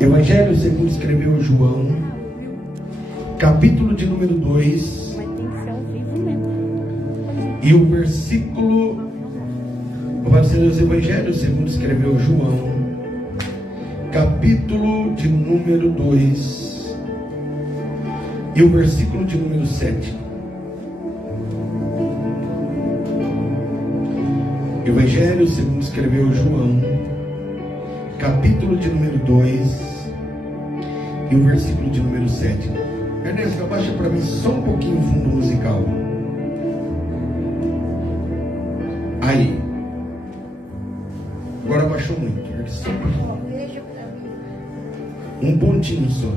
Evangelho segundo escreveu João, capítulo de número 2, e o versículo, vai ser os Evangelhos segundo escreveu João, capítulo de número 2, e o versículo de número 7. Evangelho segundo escreveu João, capítulo de número 2 e o versículo de número 7. Ernesto, abaixa para mim só um pouquinho o fundo musical. Aí. Agora abaixou muito. Um pontinho só.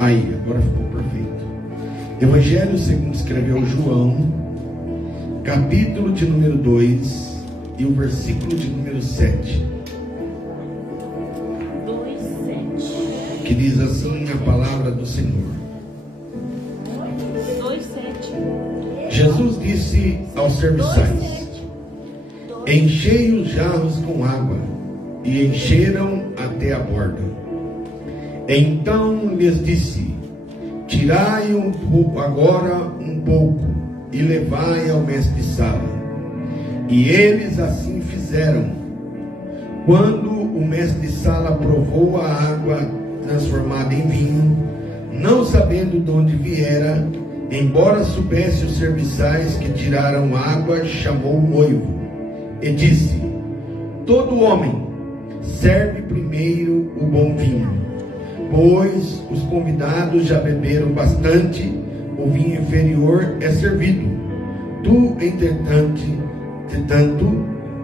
Aí, agora ficou perfeito. Evangelho segundo escreveu João, capítulo de número 2 e o versículo de número 7. Que diz assim a palavra do Senhor. 2:7. Jesus disse aos serviçais: enchei os jarros com água, e encheram até a borda. Então lhes disse: tirai agora um pouco e levai ao mestre-sala. E eles assim fizeram. Quando o mestre-sala provou a água transformada em vinho, não sabendo de onde viera, embora soubesse os serviçais que tiraram água, chamou o noivo e disse: todo homem serve primeiro o bom vinho, pois os convidados já beberam bastante, o vinho inferior é servido. Tu, entretanto,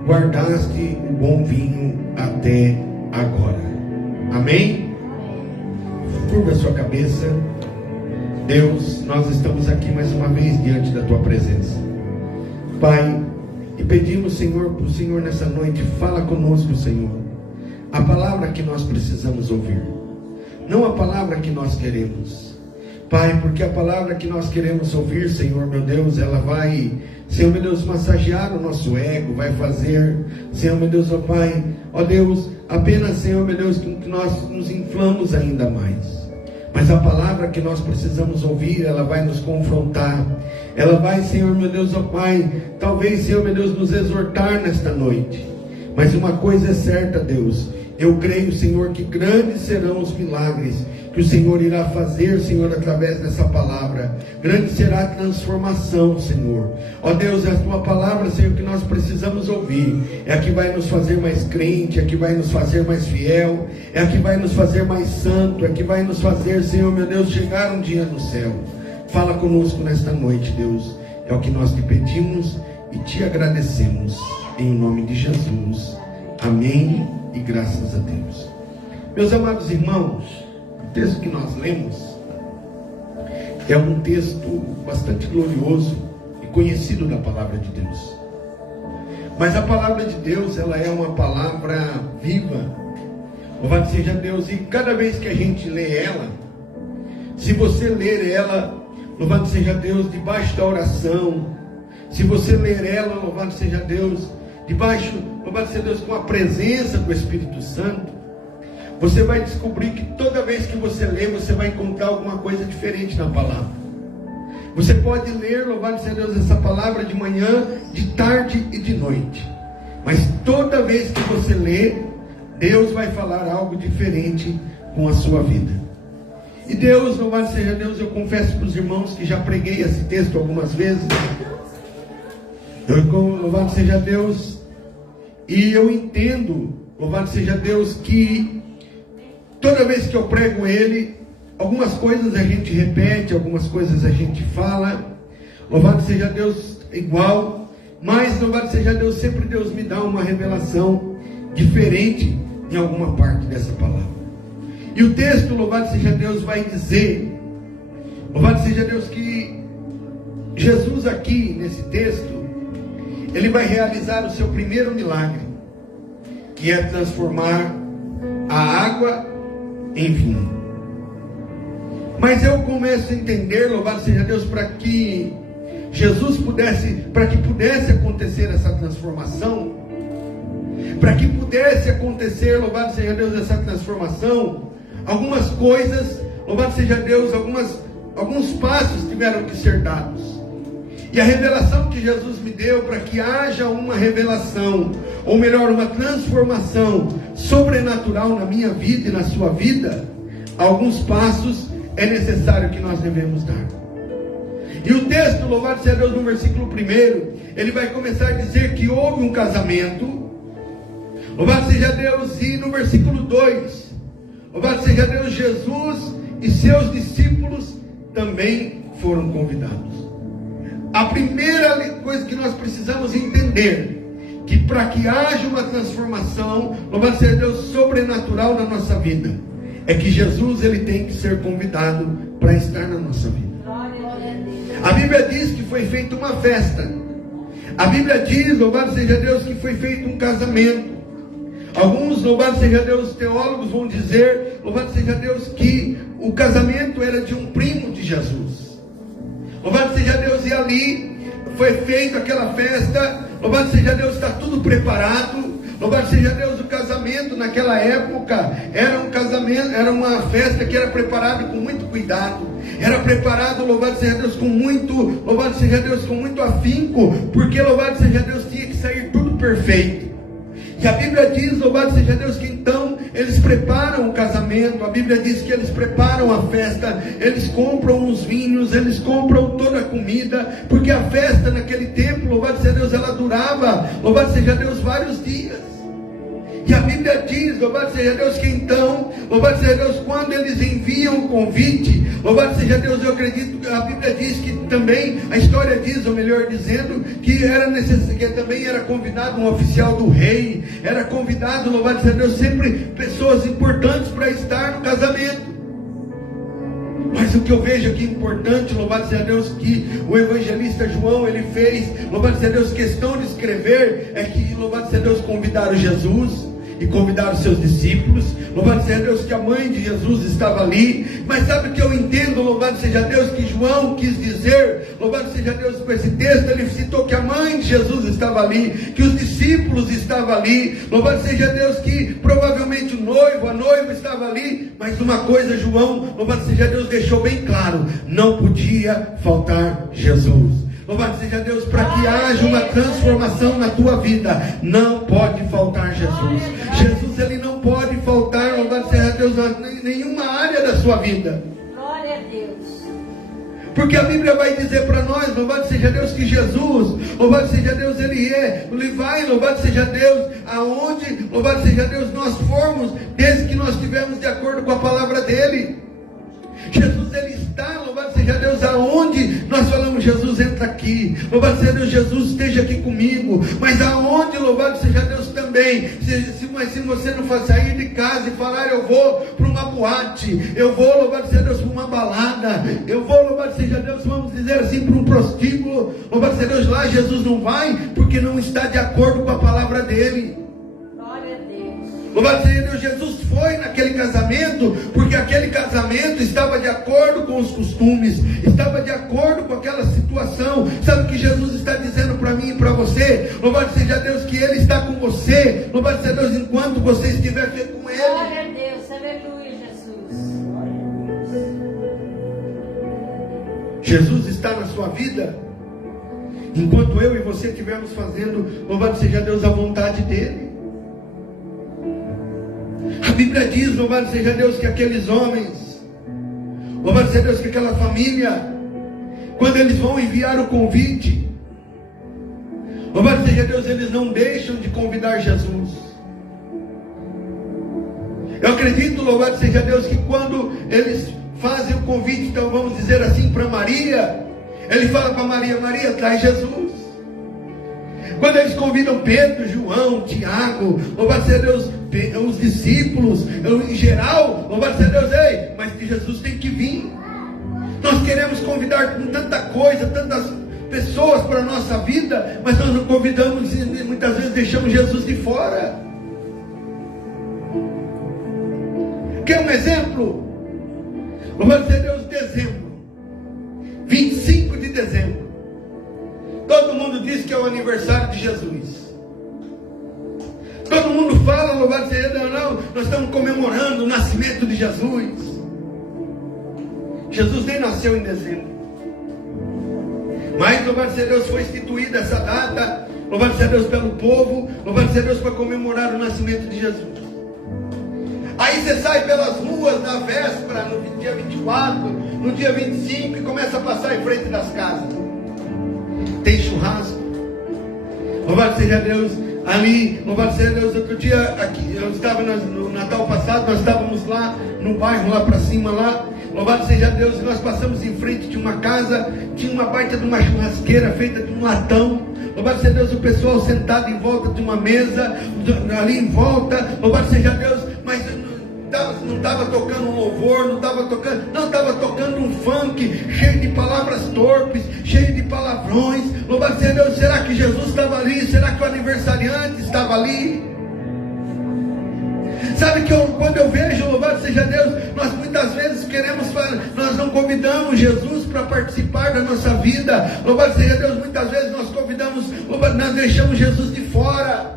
guardaste o bom vinho até agora. Amém? Curva a sua cabeça. Deus, nós estamos aqui mais uma vez diante da Tua presença, Pai, e pedimos, Senhor, para o Senhor nessa noite, fala conosco, Senhor, a palavra que nós precisamos ouvir, não a palavra que nós queremos, Pai, porque a palavra que nós queremos ouvir, Senhor, meu Deus, ela vai, Senhor, meu Deus, massagear o nosso ego, vai fazer, Senhor, meu Deus, ó Pai, ó Deus, apenas, Senhor, meu Deus, que nós nos inflamos ainda mais. Mas a palavra que nós precisamos ouvir, ela vai nos confrontar, ela vai, Senhor, meu Deus, ó Pai, talvez, Senhor, meu Deus, nos exortar nesta noite. Mas uma coisa é certa, Deus, eu creio, Senhor, que grandes serão os milagres que o Senhor irá fazer, Senhor, através dessa palavra. Grande será a transformação, Senhor. Ó Deus, é a Tua palavra, Senhor, que nós precisamos ouvir. É a que vai nos fazer mais crente, é a que vai nos fazer mais fiel, é a que vai nos fazer mais santo, é a que vai nos fazer, Senhor, meu Deus, chegar um dia no céu. Fala conosco nesta noite, Deus. É o que nós te pedimos e te agradecemos. Em nome de Jesus. Amém e graças a Deus. Meus amados irmãos, o texto que nós lemos é um texto bastante glorioso e conhecido da palavra de Deus. Mas a palavra de Deus, ela é uma palavra viva. Louvado seja Deus. E cada vez que a gente lê ela, se você ler ela, louvado seja Deus, debaixo da oração, se você ler ela, louvado seja Deus, debaixo, louvado seja Deus, com a presença do Espírito Santo, você vai descobrir que toda vez que você lê, você vai encontrar alguma coisa diferente na palavra. Você pode ler, louvado seja Deus, essa palavra de manhã, de tarde e de noite. Mas toda vez que você lê, Deus vai falar algo diferente com a sua vida. E Deus, louvado seja Deus, eu confesso para os irmãos que já preguei esse texto algumas vezes. Louvado seja Deus. E eu entendo, louvado seja Deus, que toda vez que eu prego ele, algumas coisas a gente repete, algumas coisas a gente fala, louvado seja Deus, igual, mas louvado seja Deus, sempre Deus me dá uma revelação diferente em alguma parte dessa palavra. E o texto, louvado seja Deus, vai dizer, louvado seja Deus, que Jesus aqui nesse texto, ele vai realizar o seu primeiro milagre, que é transformar a água em vinho. Mas eu começo a entender, louvado seja Deus, para que Jesus pudesse, para que pudesse acontecer essa transformação, para que pudesse acontecer, louvado seja Deus, essa transformação, algumas coisas, louvado seja Deus, alguns passos tiveram que ser dados. E a revelação que Jesus me deu, para que haja uma revelação, ou melhor, uma transformação sobrenatural na minha vida e na sua vida, alguns passos é necessário que nós devemos dar. E o texto, louvado seja Deus, no versículo 1, ele vai começar a dizer que houve um casamento, louvado seja Deus, e no versículo 2, louvado seja Deus, Jesus e seus discípulos também foram convidados. A primeira coisa que nós precisamos entender, que para que haja uma transformação, louvado seja Deus, sobrenatural na nossa vida, é que Jesus, ele tem que ser convidado para estar na nossa vida. A Bíblia diz que foi feita uma festa. A Bíblia diz, louvado seja Deus, que foi feito um casamento. Alguns, louvado seja Deus, teólogos vão dizer, louvado seja Deus, que o casamento era de um primo de Jesus. Louvado seja Deus, e ali foi feita aquela festa. Louvado seja Deus, está tudo preparado. Louvado seja Deus, o casamento naquela época era um casamento, era uma festa que era preparada com muito cuidado. Era preparado, louvado seja Deus, com muito afinco, porque louvado seja Deus, tinha que sair tudo perfeito. E a Bíblia diz, louvado seja Deus, que então eles preparam o casamento. A Bíblia diz que eles preparam a festa, eles compram os vinhos, eles compram toda a comida, porque a festa naquele tempo, louvado seja Deus, ela durava, louvado seja Deus, vários dias. E a Bíblia diz, louvado seja Deus, que então, louvado seja Deus, quando eles enviam o convite, louvado seja Deus, eu acredito, a Bíblia diz que também, a história diz, ou melhor dizendo, que era necessário, que também era convidado um oficial do rei, era convidado, louvado seja Deus, sempre pessoas importantes para estar no casamento. Mas o que eu vejo aqui importante, louvado seja Deus, que o evangelista João, ele fez, louvado seja Deus, questão de escrever, é que, louvado seja Deus, convidaram Jesus e convidaram seus discípulos. Louvado seja Deus, que a mãe de Jesus estava ali. Mas sabe o que eu entendo, louvado seja Deus, que João quis dizer, louvado seja Deus, com esse texto, ele citou que a mãe de Jesus estava ali, que os discípulos estavam ali, louvado seja Deus, que provavelmente o noivo, a noiva estava ali, mas uma coisa João, louvado seja Deus, deixou bem claro, não podia faltar Jesus. Louvado seja Deus, para que haja uma transformação na tua vida, não pode faltar Jesus. Jesus, ele não pode faltar, louvado seja Deus, em nenhuma área da sua vida. Glória a Deus. Porque a Bíblia vai dizer para nós, louvado seja Deus, que Jesus, louvado seja Deus, ele vai, louvado seja Deus, aonde, louvado seja Deus, nós formos, desde que nós estivermos de acordo com a palavra dele. Jesus, ele está, louvado seja Deus, aonde nós falamos, Jesus, entra aqui, louvado seja Deus, Jesus, esteja aqui comigo, mas aonde, louvado seja Deus, também, se você não for sair de casa e falar, eu vou para uma boate, eu vou, louvado seja Deus, para uma balada, eu vou, louvado seja Deus, vamos dizer assim, para um prostíbulo, louvado seja Deus, lá Jesus não vai, porque não está de acordo com a palavra dele. Louvado seja Deus, Jesus foi naquele casamento, porque aquele casamento estava de acordo com os costumes, estava de acordo com aquela situação. Sabe o que Jesus está dizendo para mim e para você? Louvado seja Deus, que Ele está com você, louvado seja Deus, enquanto você estiver com Ele. Glória a Deus, aleluia, Jesus. Jesus está na sua vida, enquanto eu e você estivermos fazendo, louvado seja Deus, a vontade dEle. A Bíblia diz, louvado seja Deus, que aqueles homens, louvado seja Deus, que aquela família, quando eles vão enviar o convite, louvado seja Deus, eles não deixam de convidar Jesus. Eu acredito, louvado seja Deus, que quando eles fazem o convite, então vamos dizer assim, para Maria, ele fala para Maria, Maria, traz Jesus. Quando eles convidam Pedro, João, Tiago, louvado seja Deus, os discípulos, em geral, louvado seja Deus, ei, mas que Jesus tem que vir. Nós queremos convidar com tanta coisa, tantas pessoas para a nossa vida, mas nós não convidamos e muitas vezes deixamos Jesus de fora. Quer um exemplo? Louvado seja Deus, dezembro, 25 de dezembro. Todo mundo diz que é o aniversário de Jesus. Todo mundo fala, louvado seja Deus, não, nós estamos comemorando o nascimento de Jesus. Jesus nem nasceu em dezembro. Mas, louvado seja Deus, foi instituída essa data, louvado seja Deus pelo povo, louvado seja Deus para comemorar o nascimento de Jesus. Aí você sai pelas ruas na véspera, no dia 24, no dia 25, e começa a passar em frente das casas. Tem churrasco. Louvado seja Deus. Ali, louvado seja Deus, outro dia, aqui, eu estava no Natal passado, nós estávamos lá, no bairro, lá para cima, lá. Louvado seja Deus, e nós passamos em frente de uma casa, tinha uma baita de uma churrasqueira feita de um latão. Louvado seja Deus, o pessoal sentado em volta de uma mesa, ali em volta, louvado seja Deus, mas não estava tocando um louvor, não estava tocando um funk, cheio de palavras torpes, cheio de palavrões. Louvado seja Deus, será que Jesus estava ali? Será que o aniversariante estava ali? Sabe que quando eu vejo, louvado seja Deus, nós muitas vezes nós não convidamos Jesus para participar da nossa vida. Louvado seja Deus, muitas vezes nós nós deixamos Jesus de fora.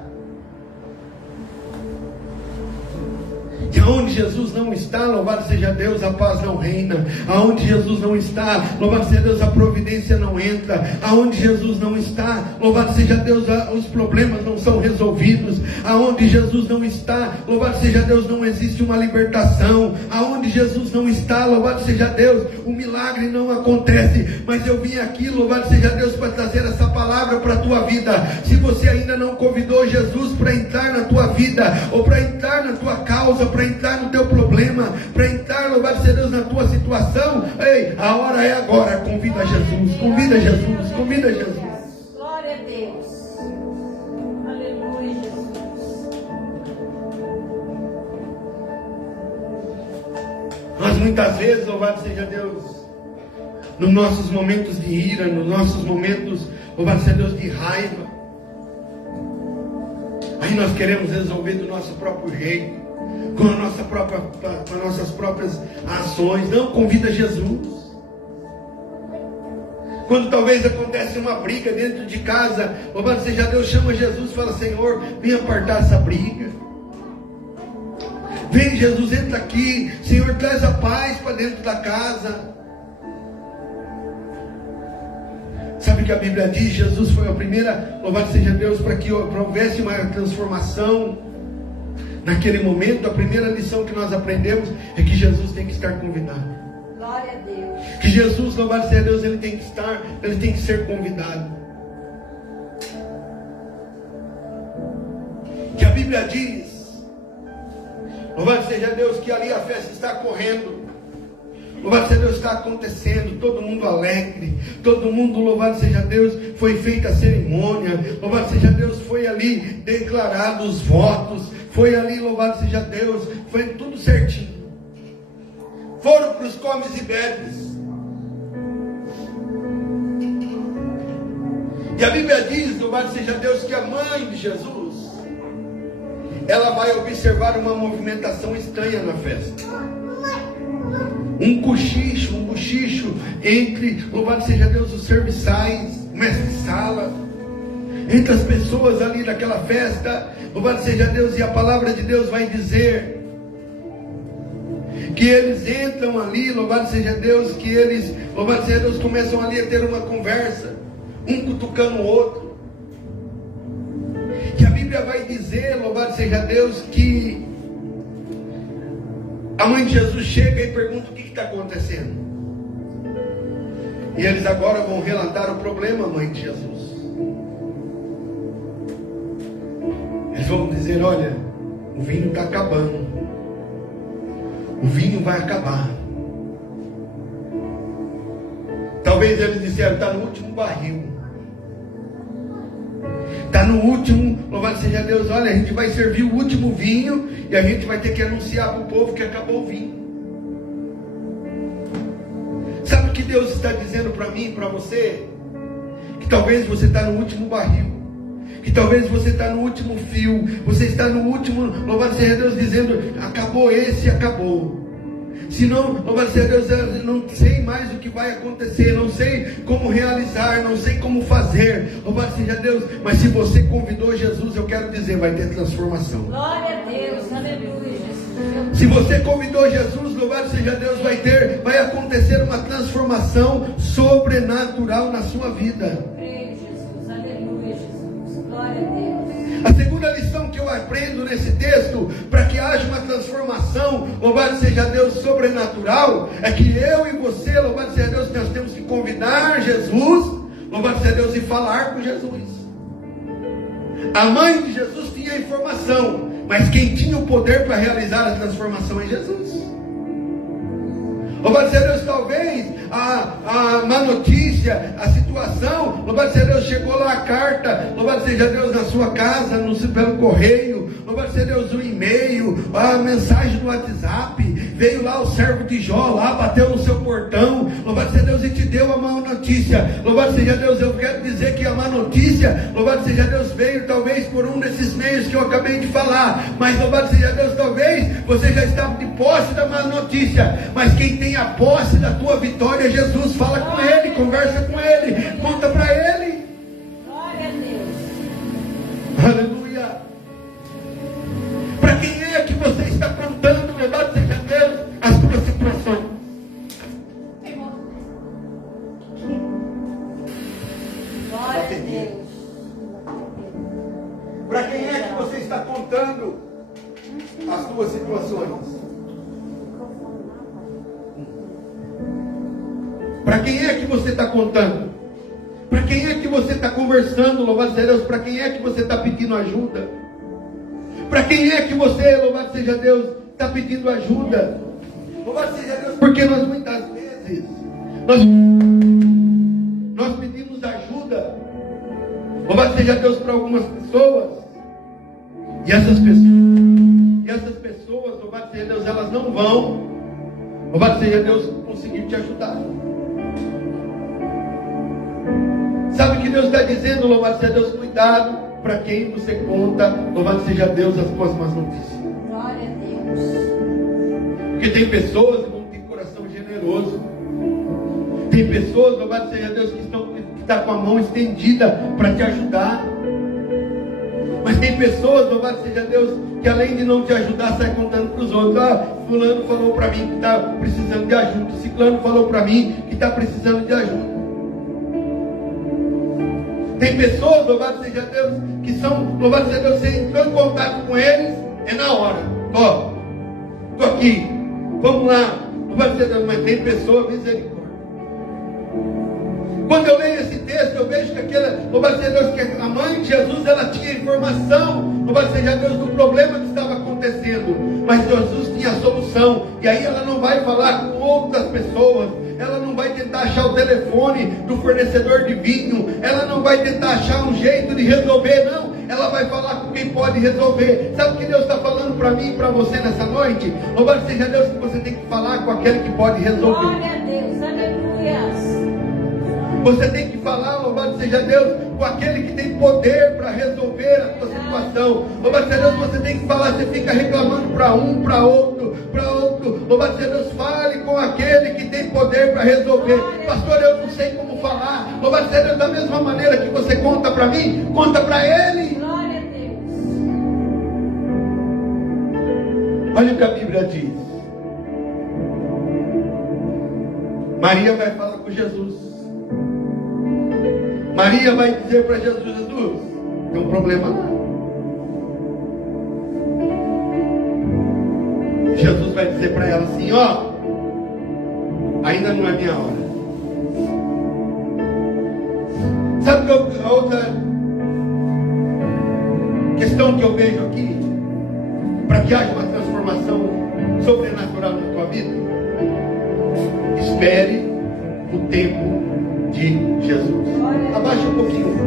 E aonde Jesus não está, louvado seja Deus, a paz não reina. Aonde Jesus não está, louvado seja Deus, a providência não entra. Aonde Jesus não está, louvado seja Deus, os problemas não são resolvidos. Aonde Jesus não está, louvado seja Deus, não existe uma libertação. Aonde Jesus não está, louvado seja Deus, o milagre não acontece. Mas eu vim aqui, louvado seja Deus, para trazer essa palavra para a tua vida. Se você ainda não convidou Jesus para entrar na tua vida, ou para entrar na tua causa, para entrar no teu problema, para entrar, louvado seja Deus, na tua situação, ei, a hora é agora. Convida Jesus, convida Jesus, convida Jesus. Glória a Deus. Aleluia, Jesus. Nós muitas vezes, louvado seja Deus, nos nossos momentos de ira, nos nossos momentos, louvado seja Deus, de raiva, aí nós queremos resolver do nosso próprio jeito, com as nossas próprias ações. Não, convida Jesus. Quando talvez acontece uma briga dentro de casa, louvado seja Deus, chama Jesus e fala: Senhor, vem apartar essa briga. Vem Jesus, entra aqui. Senhor, traz a paz para dentro da casa. Sabe que a Bíblia diz, Jesus foi a primeira, louvado seja Deus, para que houvesse uma transformação. Naquele momento, a primeira lição que nós aprendemos é que Jesus tem que estar convidado. Glória a Deus. Que Jesus, louvado seja Deus, ele tem que ser convidado. Que a Bíblia diz, louvado seja Deus, que ali a festa está correndo. Louvado seja Deus, está acontecendo, todo mundo alegre, todo mundo, louvado seja Deus, foi feita a cerimônia, louvado seja Deus, foi ali declarado os votos, foi ali, louvado seja Deus, foi tudo certinho. Foram para os comes e bebes. E a Bíblia diz, louvado seja Deus, que a mãe de Jesus, ela vai observar uma movimentação estranha na festa. Um cochicho entre, louvado seja Deus, os serviçais, o mestre-sala, entre as pessoas ali daquela festa, louvado seja Deus, e a palavra de Deus vai dizer que eles entram ali, louvado seja Deus, que eles, louvado seja Deus, começam ali a ter uma conversa, um cutucando o outro. Que a Bíblia vai dizer, louvado seja Deus, que a mãe de Jesus chega e pergunta: o que está acontecendo? E eles agora vão relatar o problema, mãe de Jesus. Eles vão dizer: olha, o vinho está acabando. O vinho vai acabar. Talvez eles disseram: está no último barril. Está no último, louvado seja Deus, olha, a gente vai servir o último vinho e a gente vai ter que anunciar para o povo que acabou o vinho. Sabe o que Deus está dizendo para mim e para você? Que talvez você está no último barril, que talvez você está no último fio, você está no último, louvado seja Deus, dizendo: acabou esse, acabou. Senão, louvado seja Deus, eu não sei mais o que vai acontecer, não sei como realizar, não sei como fazer. Louvado seja Deus, mas se você convidou Jesus, eu quero dizer, vai ter transformação. Glória a Deus, aleluia, Jesus. Se você convidou Jesus, louvado seja Deus, vai acontecer uma transformação sobrenatural na sua vida. Creio, Jesus, aleluia, Jesus. Glória a Deus. A segunda lição que eu aprendo nesse texto, para que haja uma transformação, louvado seja Deus, sobrenatural, é que eu e você, louvado seja Deus, nós temos que convidar Jesus, louvado seja Deus, e falar com Jesus. A mãe de Jesus tinha a informação, mas quem tinha o poder para realizar a transformação é Jesus. Louvado seja Deus, talvez a má notícia, a situação, louvado seja Deus, chegou lá a carta, louvado seja Deus, na sua casa, pelo correio, louvado seja Deus, o e-mail, a mensagem do WhatsApp, veio lá o servo de Jó, lá bateu no seu portão, louvado seja Deus, e te deu a má notícia. Louvado seja Deus, eu quero dizer que a má notícia, louvado seja Deus, veio talvez por um desses meios que eu acabei de falar, mas louvado seja Deus, talvez você já estava de posse da má notícia, mas quem tem a posse da tua vitória é Jesus. Fala com Ele, conversa com Ele, conta para Ele. Glória a Deus. Aleluia. Para quem é que você está contando, louvado seja Deus, as suas situações? Glória a Deus. Para quem é que você está contando as suas situações? Para quem é que você está contando? Para quem é que você está conversando, louvado seja Deus? Para quem é que você está pedindo ajuda? Para quem é que você, louvado seja Deus, está pedindo ajuda? Louvado seja Deus, porque nós muitas vezes nós pedimos ajuda, louvado seja Deus, para algumas pessoas, e essas pessoas, louvado seja Deus, elas não vão, louvado seja Deus, conseguir te ajudar. Sabe o que Deus está dizendo? Louvado seja Deus, cuidado para quem você conta, louvado seja Deus, as suas más notícias. Glória a Deus. Porque tem pessoas que não têm coração generoso. Tem pessoas, louvado seja Deus, que estão com a mão estendida para te ajudar. Mas tem pessoas, louvado seja Deus, que além de não te ajudar, sai contando para os outros. Fulano falou para mim que está precisando de ajuda. Ciclano falou para mim que está precisando de ajuda. Tem pessoas, louvado seja Deus, que são, louvado seja Deus, você entrou em contato com eles, é na hora. Estou aqui, vamos lá, louvado seja Deus, mas tem pessoas, misericórdia. Quando eu leio esse texto, eu vejo que louvado seja Deus, que a mãe de Jesus, ela tinha informação, louvado seja Deus, do problema que estava acontecendo, mas Jesus tinha a solução, e aí ela não vai falar com outras pessoas, ela não vai tentar achar o telefone do fornecedor de vinho, ela não vai tentar achar um jeito de resolver, não, ela vai falar com quem pode resolver. Sabe o que Deus está falando para mim e para você nessa noite? Louvado seja Deus, que você tem que falar com aquele que pode resolver. Glória a Deus, aleluia. Você tem que falar, louvado seja Deus, com aquele que tem poder para resolver a tua situação. Louvado seja Deus, você tem que falar, você fica reclamando para um, para outro. Louvado seja Deus, fale com aquele que tem poder para resolver. Pastor, eu não sei como falar. Louvado seja Deus, da mesma maneira que você conta para mim, conta para Ele. Glória a Deus. Olha o que a Bíblia diz. Maria vai falar com Jesus. Maria vai dizer para Jesus: Jesus, tem um problema lá. Jesus vai dizer para ela assim: ainda não é minha hora. Sabe a outra questão que eu vejo aqui, para que haja uma transformação sobrenatural na tua vida? Espere o tempo de Jesus. Abaixa um pouquinho.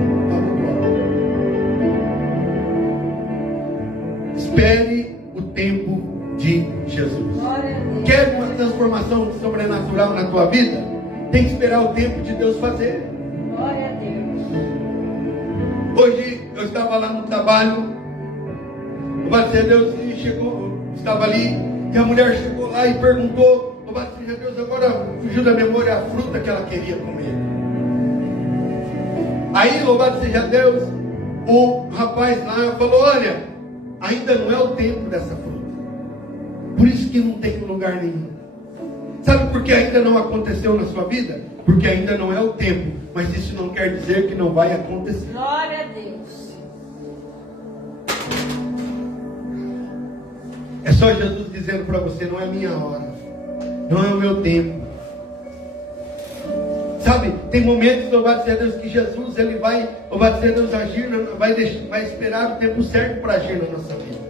Espere o tempo de Jesus. Quer uma transformação sobrenatural na tua vida? Tem que esperar o tempo de Deus fazer. Glória a Deus. Hoje eu estava lá no trabalho, o Deus chegou, estava ali, E a mulher chegou lá e perguntou, louvado seja Deus, agora fugiu da memória a fruta que ela queria comer. Aí, louvado seja Deus, o rapaz lá falou, olha, ainda não é o tempo dessa fruta. Por isso que não tem lugar nenhum. Sabe por que ainda não aconteceu na sua vida? Porque ainda não é o tempo. Mas isso não quer dizer que não vai acontecer. Glória a Deus. É só Jesus dizendo para você, não é minha hora. Não é o meu tempo. Sabe, tem momentos, louvado seja Deus, que Jesus, ele vai, louvado seja Deus, agir, vai esperar o tempo certo para agir na nossa vida.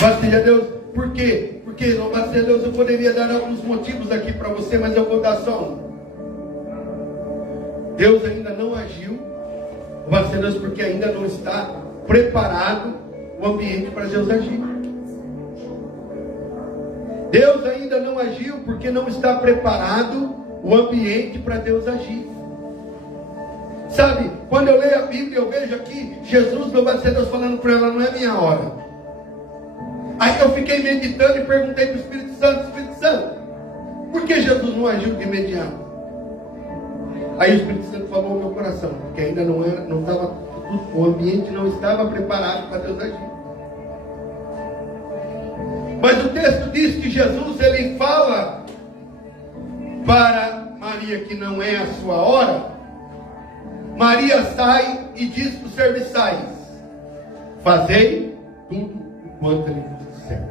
Louvado seja Deus, por quê? Porque, louvado seja Deus, eu poderia dar alguns motivos aqui para você, mas eu vou dar só um. Deus ainda não agiu, louvado seja Deus, porque ainda não está preparado o ambiente para Deus agir. Deus ainda não agiu porque não está preparado o ambiente para Deus agir. Sabe, quando eu leio a Bíblia, eu vejo aqui Jesus, louvado seja Deus, falando para ela, não é minha hora. Aí eu fiquei meditando e perguntei para o Espírito Santo, por que Jesus não agiu de imediato? Aí o Espírito Santo falou ao meu coração, porque ainda não estava, o ambiente não estava preparado para Deus agir. Mas o texto diz que Jesus, ele fala para Maria que não é a sua hora. Maria sai e diz para os serviçais, fazei tudo o quanto ele vos disser.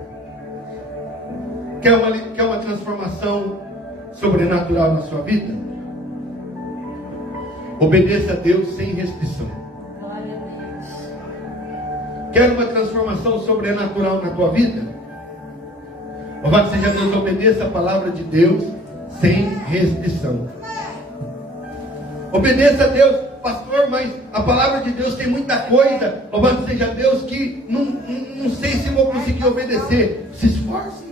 Quer uma transformação sobrenatural na sua vida? Obedeça a Deus sem restrição. Glória a Deus. Quer uma transformação sobrenatural na tua vida? Louvado seja Deus, obedeça a palavra de Deus sem restrição. Obedeça a Deus, pastor, mas a palavra de Deus tem muita coisa, louvado seja Deus, que não sei se vou conseguir obedecer. Se esforce.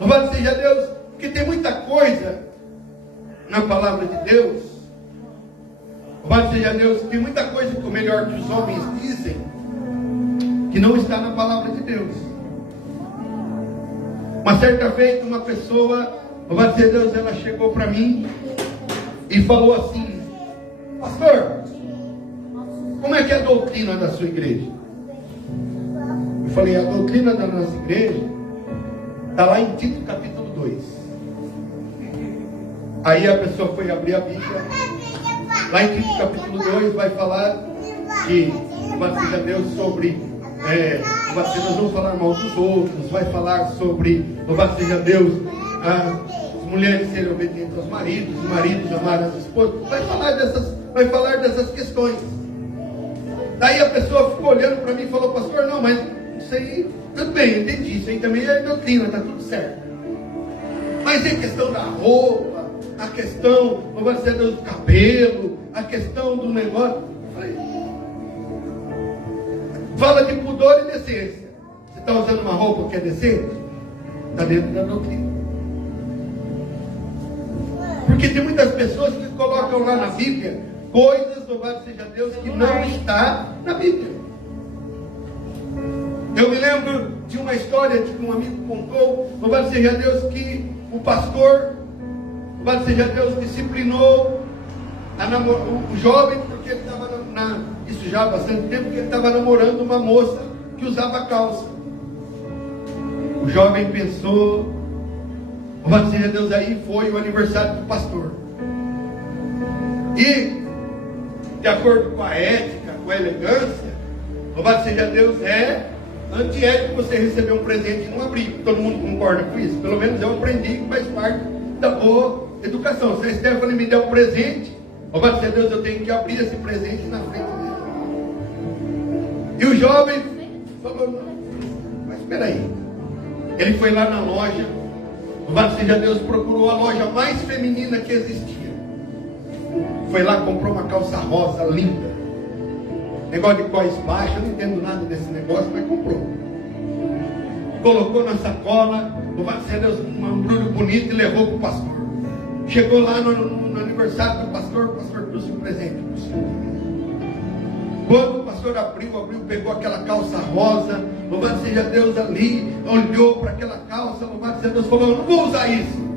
Louvado seja Deus, porque tem muita coisa na palavra de Deus. Louvado seja Deus, tem muita coisa que o melhor que os homens dizem que não está na palavra de Deus. Uma certa vez uma pessoa, louvado seja Deus, ela chegou para mim e falou assim, pastor, como é que é a doutrina da sua igreja? Eu falei, a doutrina da nossa igreja está lá em Tito capítulo 2. Aí a pessoa foi abrir a Bíblia, lá em Tito capítulo 2 vai falar que, louvado seja Deus, sobre nós vamos falar mal dos outros, vai falar sobre, louvado seja Deus, as mulheres serem obedientes aos maridos, os maridos amarem as esposas, vai falar dessas questões. Daí a pessoa ficou olhando para mim e falou, pastor, não, mas isso aí, tudo bem, eu entendi, isso aí também é doutrina, está tudo certo. Mas em questão da roupa, a questão, louvado seja Deus, do cabelo, a questão do negócio, eu falei, fala de pudor e decência. Você está usando uma roupa que é decente? Está dentro da doutrina. Porque tem muitas pessoas que colocam lá na Bíblia coisas, louvado seja Deus, que não está na Bíblia. Eu me lembro de uma história que um amigo contou, louvado seja Deus, que o pastor, louvado seja Deus, disciplinou o jovem, porque ele estava isso já há bastante tempo, que ele estava namorando uma moça que usava calça. O jovem pensou, louvado seja Deus, aí foi o aniversário do pastor. E, de acordo com a ética, com a elegância, louvado seja Deus, é antiético você receber um presente e não abrir. Todo mundo concorda com isso? Pelo menos eu aprendi que faz parte da boa educação. Se a Stephanie me der um presente, louvado seja Deus, eu tenho que abrir esse presente na frente dele. E o jovem falou, mas espera aí. Ele foi lá na loja, louvado seja Deus, procurou a loja mais feminina que existia. Foi lá, comprou uma calça rosa linda. Negócio de cós baixo, eu não entendo nada desse negócio, mas comprou. Colocou na sacola, louvado seja Deus, um embrulho bonito e levou para o pastor. Chegou lá no aniversário do pastor, o pastor trouxe um presente para o senhor. Quando o pastor abriu, pegou aquela calça rosa, louvado seja Deus ali, olhou para aquela calça, louvado seja Deus, falou: não vou usar isso.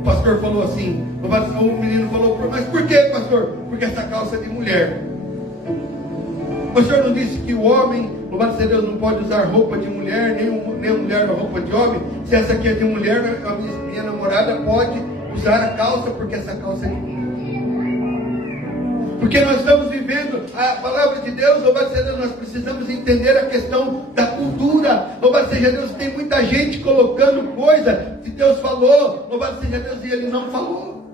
O pastor falou assim, o menino falou: mas por que, pastor? Porque essa calça é de mulher. O senhor não disse que o homem, louvado seja Deus, não pode usar roupa de mulher, nem a mulher roupa de homem? Se essa aqui é de mulher, a minha namorada pode usar a calça, porque essa calça é de mulher. Porque nós estamos vivendo a palavra de Deus, louvado seja Deus, nós precisamos entender a questão da cultura. Louvado seja Deus, tem muita gente colocando coisa que Deus falou, louvado seja Deus, e Ele não falou.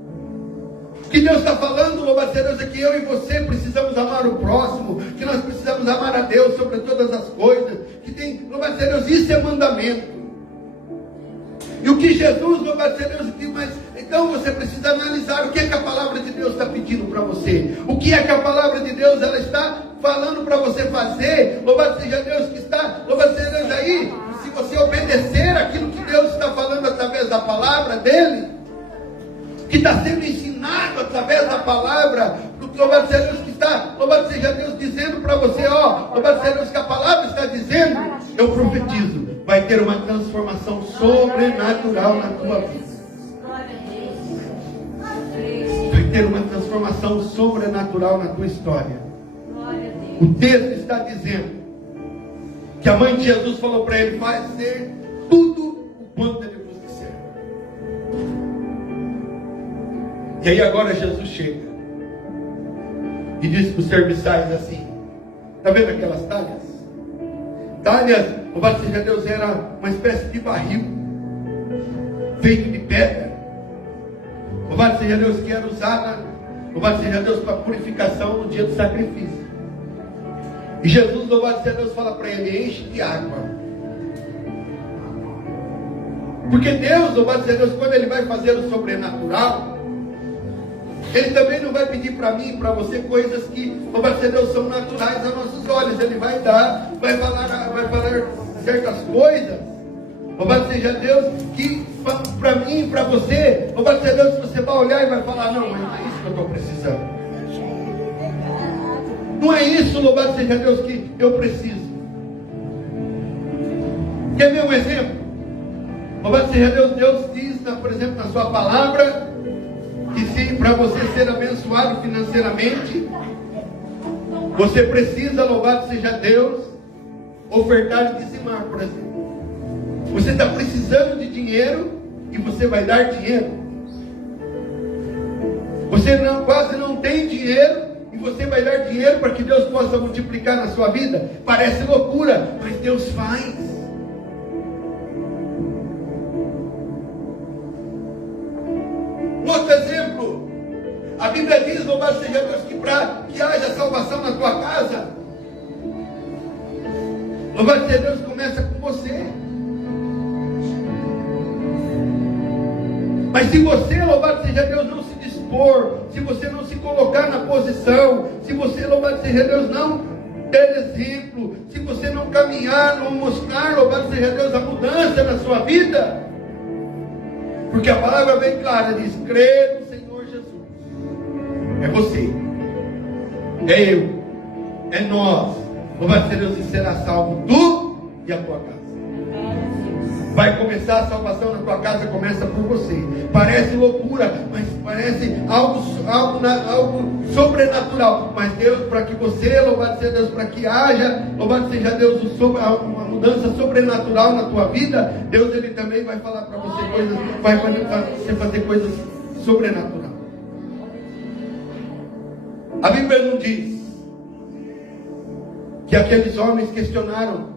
O que Deus está falando, louvado seja Deus, é que eu e você precisamos amar o próximo, que nós precisamos amar a Deus sobre todas as coisas, que tem, louvado seja Deus, isso é mandamento. E o que Jesus, louvado seja Deus, mas então você precisa analisar o que é que a palavra de Deus está pedindo para você. O que é que a palavra de Deus ela está falando para você fazer. Louvado seja Deus que está, louvado seja Deus aí. Se você obedecer aquilo que Deus está falando através da palavra dele, que está sendo ensinado através da palavra, louvado seja Deus que está, louvado seja Deus dizendo para você, louvado seja Deus que a palavra está dizendo, eu profetizo, vai ter uma transformação sobrenatural na tua vida. Vai ter uma transformação sobrenatural na tua história. O texto está dizendo que a mãe de Jesus falou para ele: fazer tudo o quanto ele vos disser. E aí agora Jesus chega e diz para os serviçais assim: está vendo aquelas talhas? Talhas, louvado seja Deus, era uma espécie de barril feito de pedra. Louvado seja Deus, que era usada, louvado seja Deus, para purificação no dia do sacrifício. E Jesus, louvado seja Deus, fala para ele: enche de água. Porque Deus, louvado seja Deus, quando Ele vai fazer o sobrenatural, Ele também não vai pedir para mim e para você coisas que, louvado seja Deus, são naturais aos nossos olhos. Ele vai dar, vai falar certas coisas, louvado seja Deus, que para mim e para você, louvado seja Deus, você vai olhar e vai falar: não, mas não é isso que eu estou precisando. Não é isso, louvado seja Deus, que eu preciso. Quer ver um exemplo? Louvado seja Deus, Deus diz, por exemplo, na sua palavra, que se para você ser abençoado financeiramente, você precisa, louvado seja Deus, ofertar e dizimar, por exemplo. Você está precisando de dinheiro e você vai dar dinheiro. Você quase não tem dinheiro e você vai dar dinheiro para que Deus possa multiplicar na sua vida. Parece loucura, mas Deus faz. Um outro exemplo, a Bíblia diz, louvado seja Deus, que para que haja salvação na tua casa, louvado seja Deus, começa com você. Mas se você, louvado seja Deus, não se dispor, se você não se colocar na posição, se você, louvado seja Deus, não ter exemplo, se você não caminhar, não mostrar, louvado seja Deus, a mudança na sua vida, porque a palavra bem clara diz: crê no Senhor Jesus. É você, é eu, é nós, louvado seja Deus, e será salvo tu e a tua casa. Vai começar a salvação na tua casa, começa por você. Parece loucura, mas parece algo sobrenatural. Mas Deus, para que você, louvado seja Deus, para que haja, louvado seja Deus, uma mudança sobrenatural na tua vida, Deus Ele também vai falar para você coisas, vai você fazer coisas sobrenaturais. A Bíblia não diz que aqueles homens questionaram.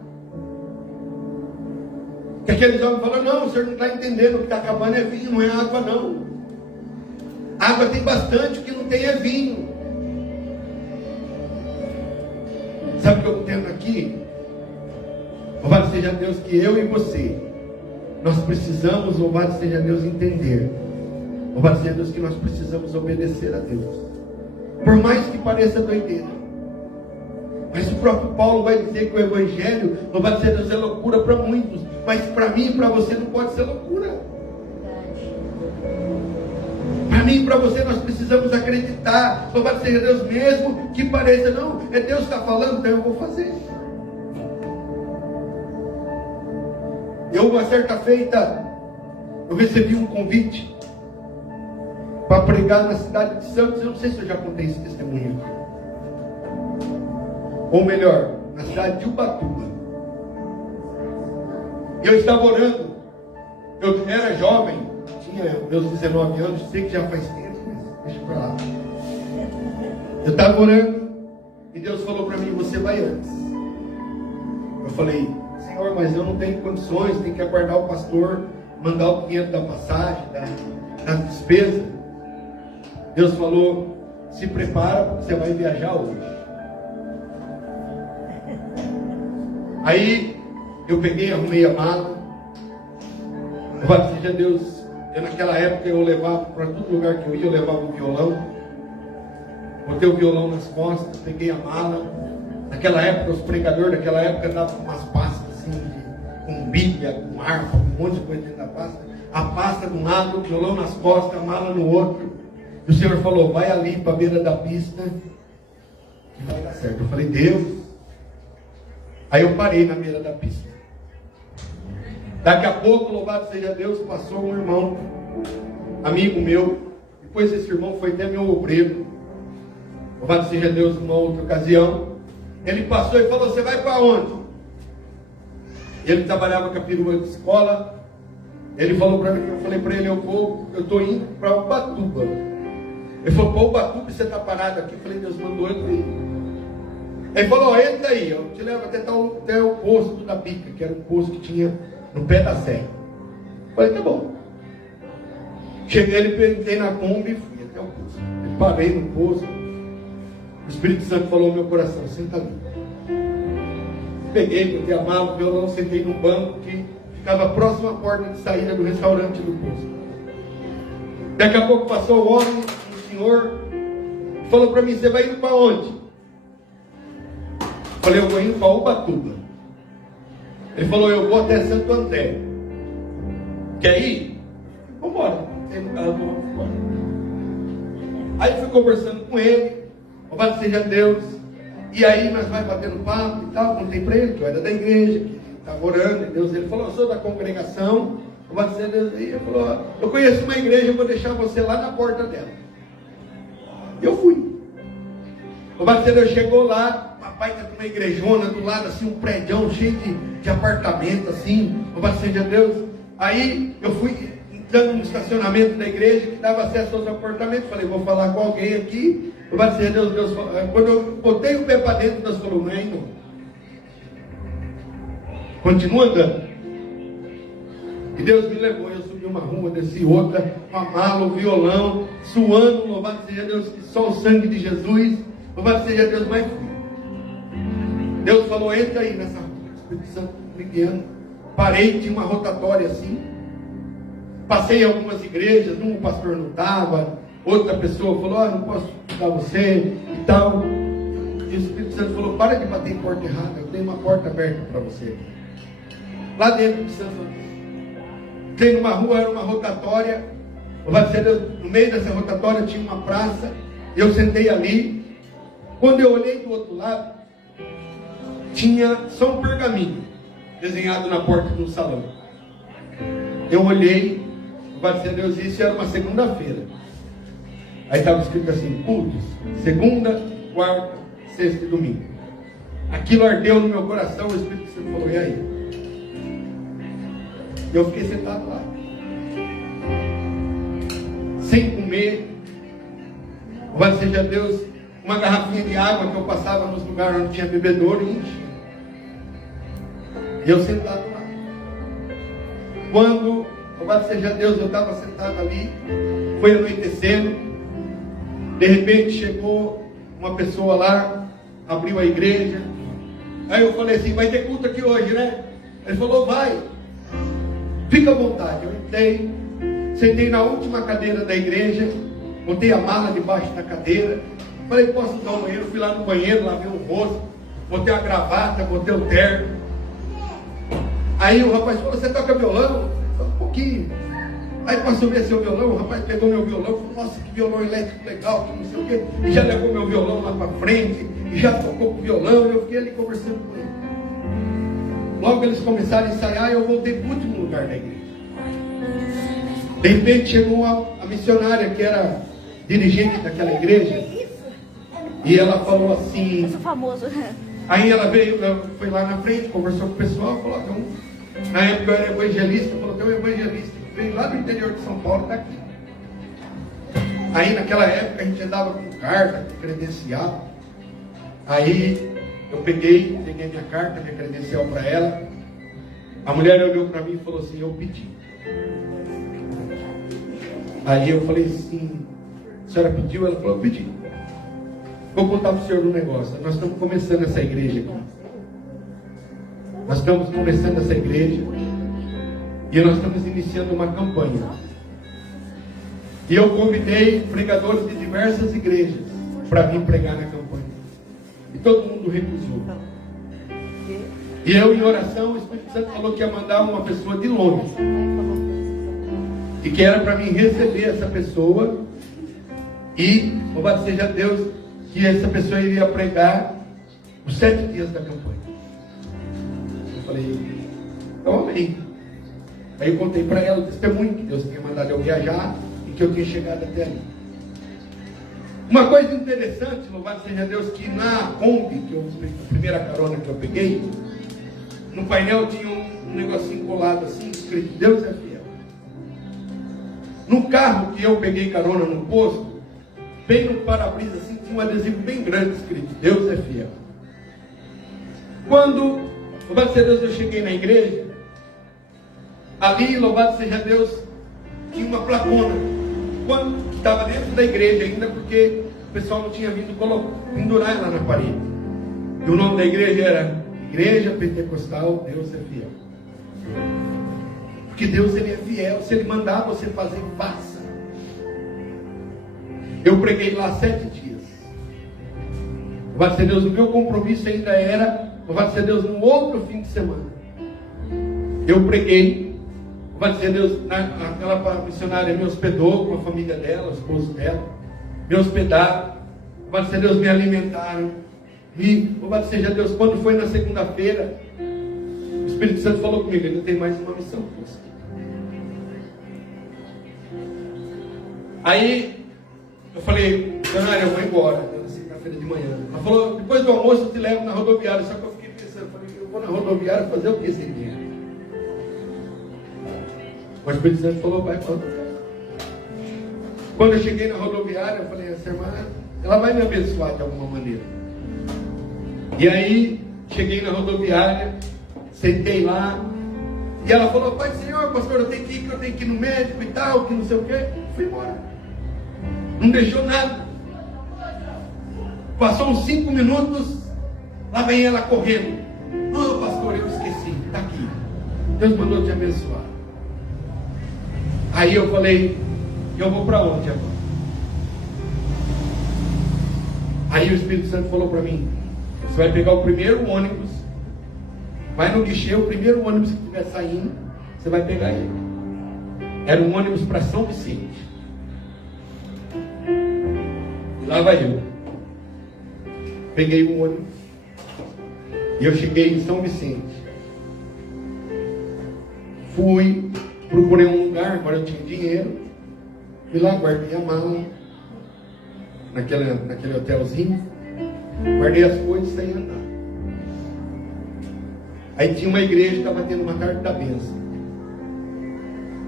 Que aqueles homens falaram: não, o senhor não está entendendo, o que está acabando é vinho, não é água não. Água tem bastante, o que não tem é vinho. Sabe o que eu entendo aqui? Louvado seja Deus, que eu e você, nós precisamos, louvado seja Deus, entender. Louvado seja Deus, que nós precisamos obedecer a Deus. Por mais que pareça doideira. Mas o próprio Paulo vai dizer que o Evangelho, louvado seja Deus, é loucura para muitos. Mas para mim e para você não pode ser loucura. Para mim e para você, nós precisamos acreditar. Louvado seja Deus, mesmo que pareça, não, é Deus que está falando, então eu vou fazer. Uma certa feita, eu recebi um convite para pregar na cidade de Santos. Eu não sei se eu já contei esse testemunho aqui. Ou melhor, na cidade de Ubatuba. E eu estava orando. Eu era jovem, tinha meus 19 anos, sei que já faz tempo, mas deixa pra lá. Eu estava orando e Deus falou para mim: você vai antes. Eu falei: Senhor, mas eu não tenho condições, tenho que aguardar o pastor mandar o dinheiro da passagem, da despesa. Deus falou: se prepara, porque você vai viajar hoje. Aí eu peguei, arrumei a mala. Louvado seja Deus. Naquela época eu levava para todo lugar que eu ia, eu levava o violão. Botei o violão nas costas, peguei a mala. Naquela época, os pregadores daquela época davam umas pastas assim, com Bíblia, com harpa, um monte de coisa dentro da pasta. A pasta de um lado, o violão nas costas, a mala no outro. E o Senhor falou: vai ali para a beira da pista que vai dar certo. Eu falei: Deus. Aí eu parei na beira da pista. Daqui a pouco, louvado seja Deus, passou um irmão, amigo meu. Depois esse irmão foi até meu obreiro. Louvado seja Deus, numa outra ocasião. Ele passou e falou: você vai para onde? Ele trabalhava com a perua de escola. Ele falou para mim, eu falei para ele: eu estou indo para Ubatuba. Ele falou: para Ubatuba, você está parado aqui? Eu falei: Deus mandou eu ir. Ele falou: entra aí, eu te levo até o posto da Bica, que era um posto que tinha no pé da serra. Eu falei: tá bom. Cheguei, ele peguei na Kombi e fui até o posto. Eu parei no posto. O Espírito Santo falou no meu coração: senta ali. Peguei, botei a mala, o violão, sentei num banco que ficava próximo à porta de saída do restaurante do posto. Daqui a pouco passou o homem, o senhor, falou para mim: você vai indo para onde? Eu falei: eu vou indo para Ubatuba. Ele falou: eu vou até Santo André. Quer ir? Vamos embora. Tem no carro, vamos embora. Aí eu fui conversando com ele. Louvado seja Deus. E aí nós vai batendo papo e tal. Contei para ele que eu era da igreja, que estava orando. E Deus, ele falou: eu sou da congregação. Louvado seja Deus. E ele falou: eu conheço uma igreja, eu vou deixar você lá na porta dela. E eu fui. Louvado seja Deus. Chegou lá. Papai está com uma igrejona do lado, assim, um prédio cheio de apartamento, assim. Louvado seja Deus. Aí eu fui entrando no estacionamento da igreja que dava acesso aos apartamentos. Falei: vou falar com alguém aqui. Louvado seja Deus. Deus. Quando eu botei o pé para dentro, Deus falou: não é aí não. Continua andando. E Deus me levou. Eu subi uma rua, desci outra, com a mala, o violão, suando. Louvado seja Deus, que só o sangue de Jesus. Louvado seja Deus, mas fui. Deus falou: entra aí nessa rua. O Espírito Santo me guiando. Parei, tinha uma rotatória assim. Passei em algumas igrejas, o pastor não estava. Outra pessoa falou: não posso ajudar você e tal. E o Espírito Santo falou: para de bater em porta errada, eu tenho uma porta aberta para você. Lá dentro de Santo André. Entrei numa rua, era uma rotatória. No meio dessa rotatória tinha uma praça. Eu sentei ali. Quando eu olhei do outro lado, tinha só um pergaminho desenhado na porta de um salão. Eu olhei, vai ser Deus, isso era uma segunda-feira. Aí estava escrito assim: cultos, segunda, quarta, sexta e domingo. Aquilo ardeu no meu coração. O Espírito Santo falou: e aí? Eu fiquei sentado lá, sem comer. Vai seja Deus, uma garrafinha de água que eu passava nos lugares onde tinha bebedouro e enchia. E eu sentado lá. Quando, louvado seja Deus, eu estava sentado ali, foi anoitecendo. De repente chegou uma pessoa lá, abriu a igreja. Aí eu falei assim: vai ter culto aqui hoje, né? Ele falou: vai, fica à vontade. Eu entrei, sentei na última cadeira da igreja, botei a mala debaixo da cadeira. Falei: posso usar o banheiro? Fui lá no banheiro, lavei o rosto, botei a gravata, botei o terno. Aí o rapaz falou: você toca violão? Um pouquinho. Aí passou a ver seu violão, o rapaz pegou meu violão, falou, nossa, que violão elétrico legal, que não sei o quê, e já levou meu violão lá para frente, e já tocou com o violão, e eu fiquei ali conversando com ele. Logo eles começaram a ensaiar, e eu voltei para o último lugar da igreja. De repente chegou a missionária, que era dirigente daquela igreja, e ela falou assim, Eu sou famoso. aí ela veio, foi lá na frente, conversou com o pessoal, falou, na época eu era evangelista, falou, tem um evangelista que veio lá do interior de São Paulo, está aqui. Aí naquela época a gente andava com carta, credencial. Aí eu peguei minha carta, minha credencial para ela. A mulher olhou para mim e falou assim, eu pedi. Aí eu falei assim, a senhora pediu? Ela falou, eu pedi. Vou contar para o senhor um negócio. Nós estamos começando essa igreja aqui. Nós estamos começando essa igreja e nós estamos iniciando uma campanha. E eu convidei pregadores de diversas igrejas para vir pregar na campanha. E todo mundo recusou. E eu, em oração, o Espírito Santo falou que ia mandar uma pessoa de longe. E que era para mim receber essa pessoa. E, louvado seja Deus, que essa pessoa iria pregar os 7 dias da campanha. Eu falei, então amém. Aí eu contei para ela o testemunho que Deus tinha mandado eu viajar e que eu tinha chegado até ali. Uma coisa interessante, louvado seja Deus, que na Kombi, a primeira carona que eu peguei, no painel tinha um negocinho colado assim, escrito Deus é fiel. No carro que eu peguei carona no posto, bem no para-brisa assim, tinha um adesivo bem grande escrito Deus é fiel. Quando, louvado seja Deus, eu cheguei na igreja, ali, louvado seja Deus, tinha uma placona, que estava dentro da igreja ainda, porque o pessoal não tinha vindo pendurar ela na parede. E o nome da igreja era Igreja Pentecostal Deus é Fiel. Porque Deus, Ele é fiel. Se Ele mandar você fazer, faça. Eu preguei lá 7 dias. Louvado seja Deus, o meu compromisso ainda era, louvado seja Deus, no outro fim de semana. Eu preguei. Louvado seja Deus, aquela missionária me hospedou com a família dela, o esposo dela. Me hospedaram. Louvado seja Deus, me alimentaram. E, louvado seja Deus, quando foi na segunda-feira, o Espírito Santo falou comigo, ele tem mais uma missão para você. Aí, eu falei, missionária, eu vou embora, na segunda-feira de manhã. Ela falou, depois do almoço eu te levo na rodoviária. Só que eu fiquei pensando, eu falei, eu vou na rodoviária fazer o que esse dia? O Espírito Santo falou, vai para a rodoviária. Quando eu cheguei na rodoviária, eu falei, essa irmã, ela vai me abençoar de alguma maneira. E aí, cheguei na rodoviária, sentei lá, e ela falou, pai do Senhor, pastor, eu tenho que ir no médico e tal, que não sei o quê. Fui embora. Não deixou nada. Passou uns 5 minutos, lá vem ela correndo. Oh, pastor, eu esqueci, está aqui. Deus mandou te abençoar. Aí eu falei, eu vou para onde agora? Aí o Espírito Santo falou para mim, você vai pegar o primeiro ônibus, vai no guichê, o primeiro ônibus que estiver saindo, você vai pegar ele. Era um ônibus para São Vicente. E lá vai eu. Peguei um ônibus e eu cheguei em São Vicente. Fui, procurei um lugar, agora eu tinha dinheiro. Fui lá, guardei a mala naquele hotelzinho. Guardei as coisas e saí andar. Aí tinha uma igreja que estava tendo uma tarde da bênção.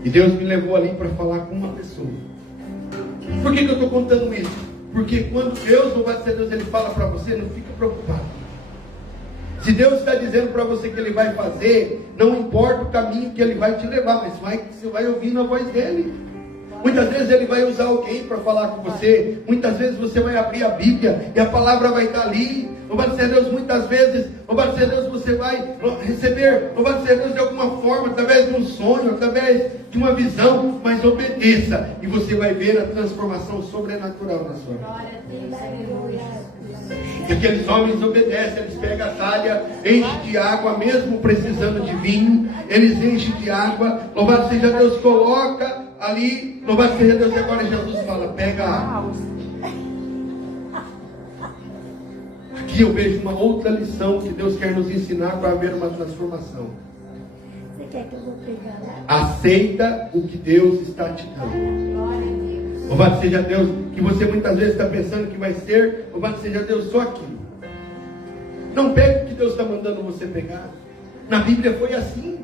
E Deus me levou ali para falar com uma pessoa. Por que eu estou contando isso? Porque quando Deus, louvado seja Deus, Ele fala para você, não fica preocupado. Se Deus está dizendo para você que Ele vai fazer, não importa o caminho que Ele vai te levar, mas você vai ouvir na voz dEle. Muitas vezes Ele vai usar alguém para falar com você. Muitas vezes você vai abrir a Bíblia e a palavra vai estar ali. Louvado seja Deus, muitas vezes, louvado seja Deus, você vai receber, louvado seja Deus, de alguma forma, através de um sonho, através de uma visão, mas obedeça. E você vai ver a transformação sobrenatural na sua vida. Glória a Deus, aleluia. E aqueles homens obedecem, eles pegam a talha, enchem de água, mesmo precisando de vinho, eles enchem de água, louvado seja Deus, coloca ali, louvado seja Deus, e agora Jesus fala, pega a água. Aqui eu vejo uma outra lição que Deus quer nos ensinar para haver uma transformação. Você quer que eu vou pegar lá? Aceita o que Deus está te dando. Glória a Deus. Louvado seja Deus, que você muitas vezes está pensando que vai ser, louvado seja Deus, só aquilo. Não pegue o que Deus está mandando você pegar. Na Bíblia foi assim.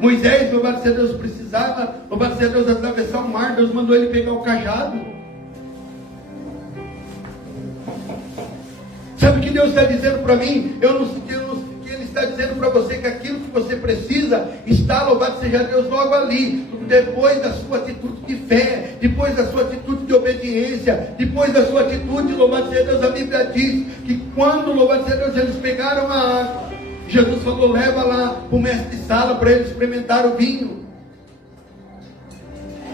Moisés, louvado seja Deus, precisava, louvado seja Deus, atravessar o mar. Deus mandou ele pegar o cajado. Sabe o que Deus está dizendo para mim? Eu não sei que Ele está dizendo para você que aquilo que você precisa está, louvado seja Deus, logo ali. Depois da sua atitude de fé, depois da sua atitude de obediência, depois da sua atitude, louvado seja Deus, a Bíblia diz que quando, louvado seja Deus, eles pegaram a água, Jesus falou, leva lá para o mestre de sala para ele experimentar o vinho.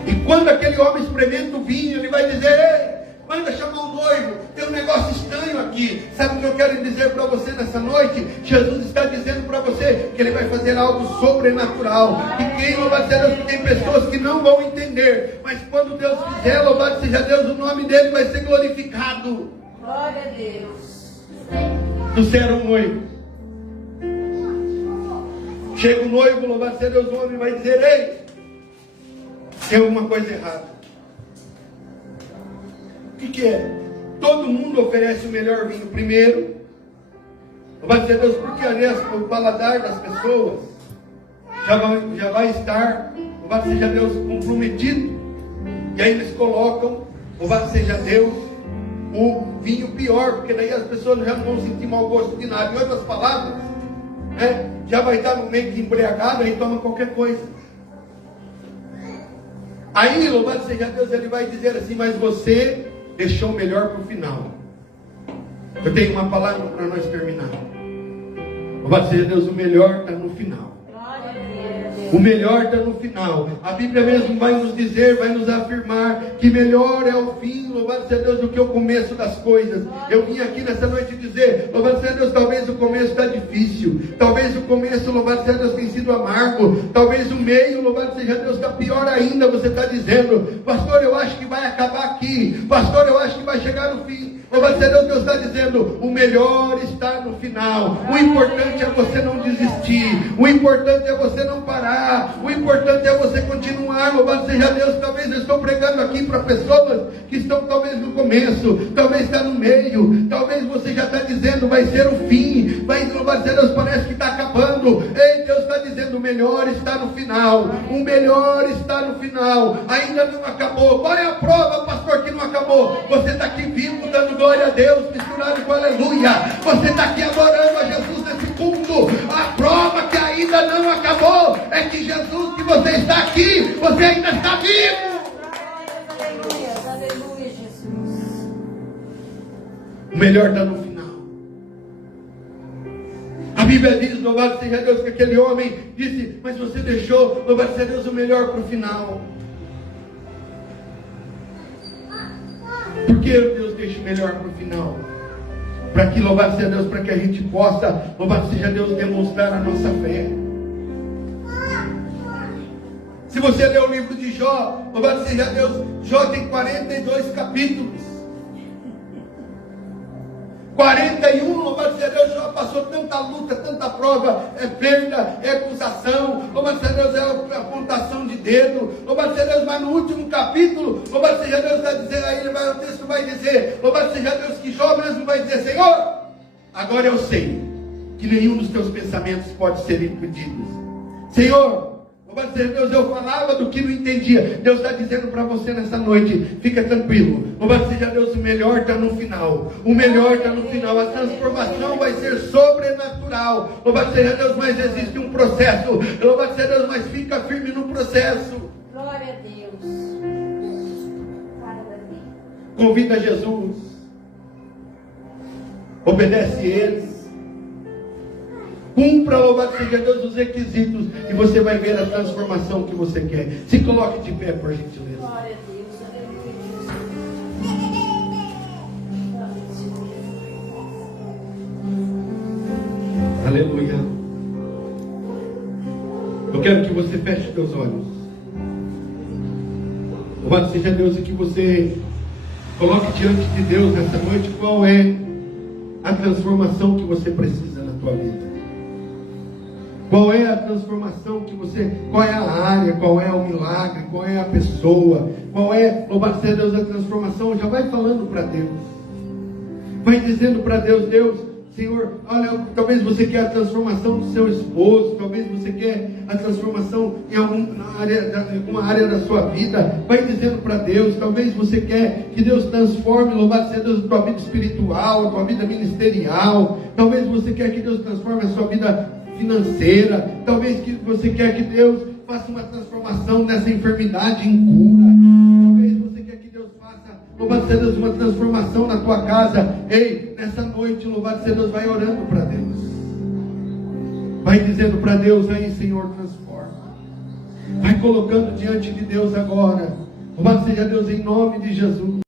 E quando aquele homem experimenta o vinho, ele vai dizer, ei, manda chamar o noivo, tem um negócio estranho aqui. Sabe o que eu quero dizer para você nessa noite? Jesus está dizendo para você que Ele vai fazer algo sobrenatural. E quem, louvado seja Deus, tem pessoas que não vão entender, mas quando Deus fizer, louvado seja Deus, o nome dele vai ser glorificado. Glória a Deus. Você era um noivo. Chega o noivo, louvado seja Deus, o homem vai dizer, ei, tem alguma coisa errada. O que é? Todo mundo oferece o melhor vinho primeiro. Louvado seja Deus, porque aliás o paladar das pessoas já vai estar, louvado seja Deus, comprometido. E aí eles colocam, louvado seja Deus, o vinho pior, porque daí as pessoas já não vão sentir mau gosto de nada. Em outras palavras, já vai estar no meio que embriagado, aí toma qualquer coisa. Aí, louvado seja Deus, ele vai dizer assim, mas você deixou o melhor para o final. Eu tenho uma palavra para nós terminar. Louvado seja Deus, o melhor está no final. Glória a Deus. O melhor está no final. A Bíblia mesmo vai nos dizer, vai nos afirmar que melhor é o fim, louvado seja Deus, do que o começo das coisas. Eu vim aqui nessa noite dizer, louvado seja Deus, talvez o começo está difícil, talvez o começo, louvado seja Deus, tem sido amargo, talvez o meio, louvado seja Deus, está pior ainda. Você está dizendo, pastor, eu acho que vai acabar aqui, pastor, eu acho que vai chegar no fim. Louvado seja Deus, Deus está dizendo, o melhor está no final. O importante é você não desistir, o importante é você não parar, o importante é você continuar. Louvado seja Deus. Talvez eu estou pregando aqui para pessoas que estão talvez no começo, talvez está no meio, talvez você já está dizendo, vai ser o fim, louvado seja Deus, parece que está acabando. Ei, Deus está dizendo, o melhor está no final, o melhor está no final, ainda não acabou. Qual é a prova, pastor, que não acabou? Você está aqui vivo, dando glória a Deus, misturado com aleluia. Você está aqui adorando a Jesus nesse culto. A prova que ainda não acabou é que Jesus, que você está aqui, você ainda está vivo. Aleluia, aleluia, Jesus. O melhor está no final. A Bíblia diz, louvado seja Deus, que aquele homem disse, mas você deixou, louvado seja Deus, o melhor para o final. Por que Deus deixa o melhor para o final? Para que, louvado seja Deus, para que a gente possa, louvado seja Deus, demonstrar a nossa fé. Se você ler o livro de Jó, louvado seja Deus, Jó tem 42 capítulos. 41, louvado seja Deus, Jó passou tanta luta, tanta prova, é perda, é acusação, louvado seja Deus, é apontação de dedo, louvado seja Deus, mas no último capítulo, louvado seja Deus, está dizendo aí, o texto vai dizer, louvado seja Deus, que Jó mesmo vai dizer, Senhor, agora eu sei que nenhum dos teus pensamentos pode ser impedido. Senhor, louvado seja Deus, eu falava do que não entendia. Deus está dizendo para você nessa noite, fica tranquilo. Louvado seja Deus, o melhor está no final. O melhor está no final. A transformação vai ser sobrenatural. Louvado seja Deus, mas existe um processo. Louvado seja Deus, mas fica firme no processo. Glória a Deus. Convida Jesus. Obedece eles. Cumpra, louvado seja Deus, os requisitos e você vai ver a transformação que você quer. Se coloque de pé, por gentileza. Glória a Deus, aleluia. Aleluia. Eu quero que você feche seus olhos. Louvado seja Deus, e que você coloque diante de Deus nessa noite qual é a transformação que você precisa na tua vida. Qual é a transformação que você... Qual é a área, qual é o milagre, qual é a pessoa, qual é, louvado seja Deus, a transformação. Já vai falando para Deus. Vai dizendo para Deus: Deus, Senhor, olha, talvez você quer a transformação do seu esposo, talvez você quer a transformação em alguma área da sua vida. Vai dizendo para Deus, talvez você quer que Deus transforme, louvado seja Deus, a tua vida espiritual, a tua vida ministerial. Talvez você quer que Deus transforme a sua vida financeira. Talvez que você quer que Deus faça uma transformação nessa enfermidade em cura. Talvez você quer que Deus faça, louvado seja Deus, uma transformação na tua casa. Ei, nessa noite, louvado seja Deus, vai orando para Deus. Vai dizendo para Deus aí: Senhor, transforma. Vai colocando diante de Deus agora. Louvado seja Deus, em nome de Jesus.